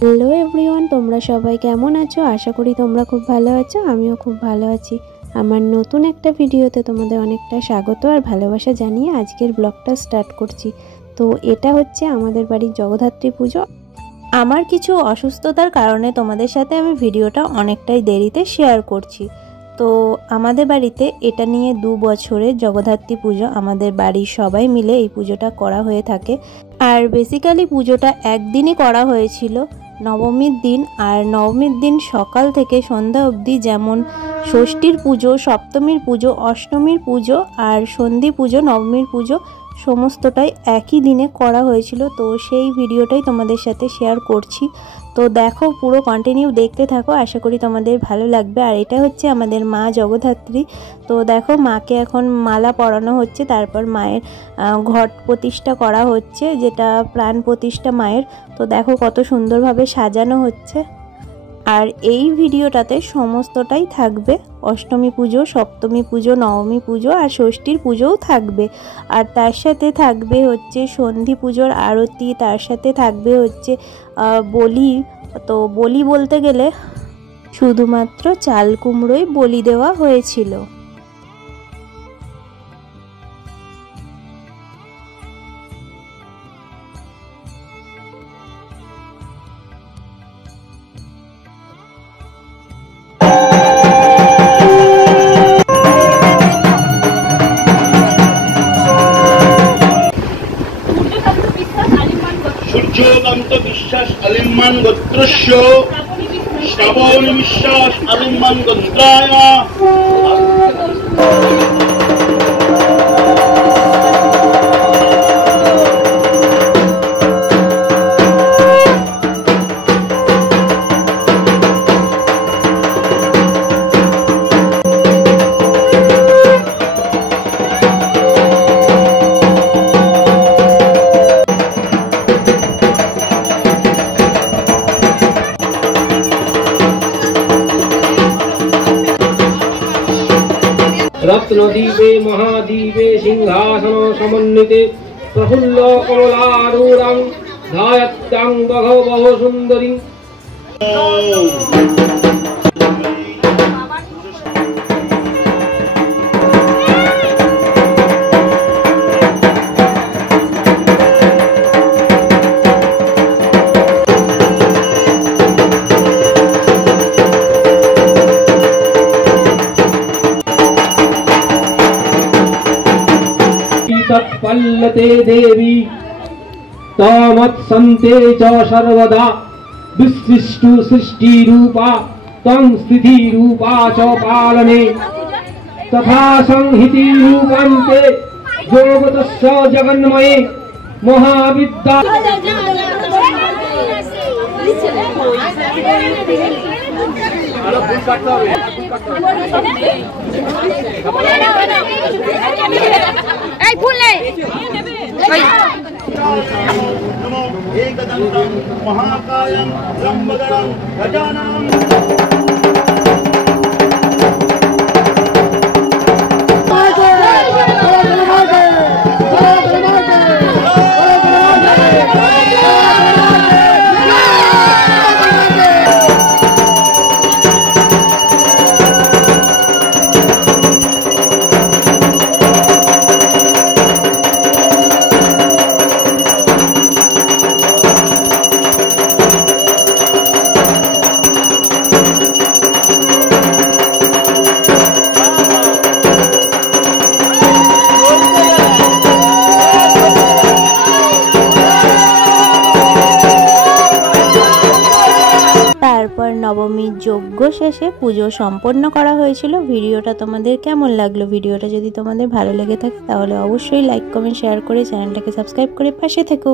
Hello everyone, তোমরা সবাই কেমন আছো? আশা করি তোমরা খুব ভালো আছো। আমিও খুব ভালো আছি। আমার নতুন একটা ভিডিওতে তোমাদের অনেকটা স্বাগত আর ভালোবাসা জানিয়ে আজকের ব্লগটা স্টার্ট করছি। তো এটা হচ্ছে আমাদের বাড়ির জগদ্ধাত্রী পুজো। আমার কিছু অসুস্থতার কারণে তোমাদের সাথে আমি ভিডিওটা অনেকটাই দেরিতে শেয়ার করছি। তো আমাদের বাড়িতে এটা নিয়ে 2 বছরের জগদ্ধাত্রী পুজো, আমাদের বাড়ির সবাই মিলে এই পুজোটা করা হয়ে থাকে। আর বেসিক্যালি পুজোটা একদিনই করা হয়েছিল, নবমীর দিন। আর নবমীর দিন সকাল থেকে সন্ধ্যা অবধি, যেমন ষষ্ঠীর পুজো, সপ্তমীর পুজো, অষ্টমীর পুজো আর সন্ধি পুজো, নবমীর পুজো সমস্তটাই একই দিনে করা হয়েছিল। তো সেই ভিডিওটাই তোমাদের সাথে শেয়ার করছি। তো দেখো, পুরো কন্টিনিউ দেখতে থাকো, আশা করি তোমাদের ভালো লাগবে। আর এটা হচ্ছে আমাদের মা জগদ্ধাত্রী। তো দেখো, মাকে এখন মালা পরানো হচ্ছে, তারপর মায়ের ঘট প্রতিষ্ঠা করা হচ্ছে, যেটা প্রাণ প্রতিষ্ঠা মায়ের। তো দেখো কত সুন্দরভাবে সাজানো হচ্ছে। আর এই ভিডিওটাতে সমস্তটাই থাকবে, অষ্টমী পুজো, সপ্তমী পুজো, নবমী পুজো আর ষষ্ঠীর পুজোও থাকবে। আর তার সাথে থাকবে হচ্ছে সন্ধি পুজোর আরতি, তার সাথে থাকবে হচ্ছে বলি। তো বলি বলতে গেলে শুধুমাত্র চাল কুমড়োই বলি দেওয়া হয়েছিল। সূর্যকান্ত বিশ্বাস আলিমান গোত্রস্য শ্রাবণী বিশ্বাস আলিমান গোত্রায়। रत्नदीपे महादीपे सिंहासन समन्विते प्रफुल्ल कमलारूढं ध्यायत्यां बहवः सुन्दरीं। तत्पल्लते देवी तमत्सन्ते च सर्वदा विशिष्टु सृष्टिरूपा त्वं स्थितिरूपा च पालने तथा संहितिरूपान्ते योगतस्य जगन्मये महाविद्या। एकदन्तं महाकायं लम्बोदरं गजाननं। তারপর নবমীর যজ্ঞ শেষে পুজো সম্পন্ন করা হয়েছিল। ভিডিওটা তোমাদের কেমন লাগলো? ভিডিওটা যদি তোমাদের ভালো লেগে থাকে তাহলে অবশ্যই লাইক, কমেন্ট, শেয়ার করে চ্যানেলটাকে সাবস্ক্রাইব করে পাশে থেকো।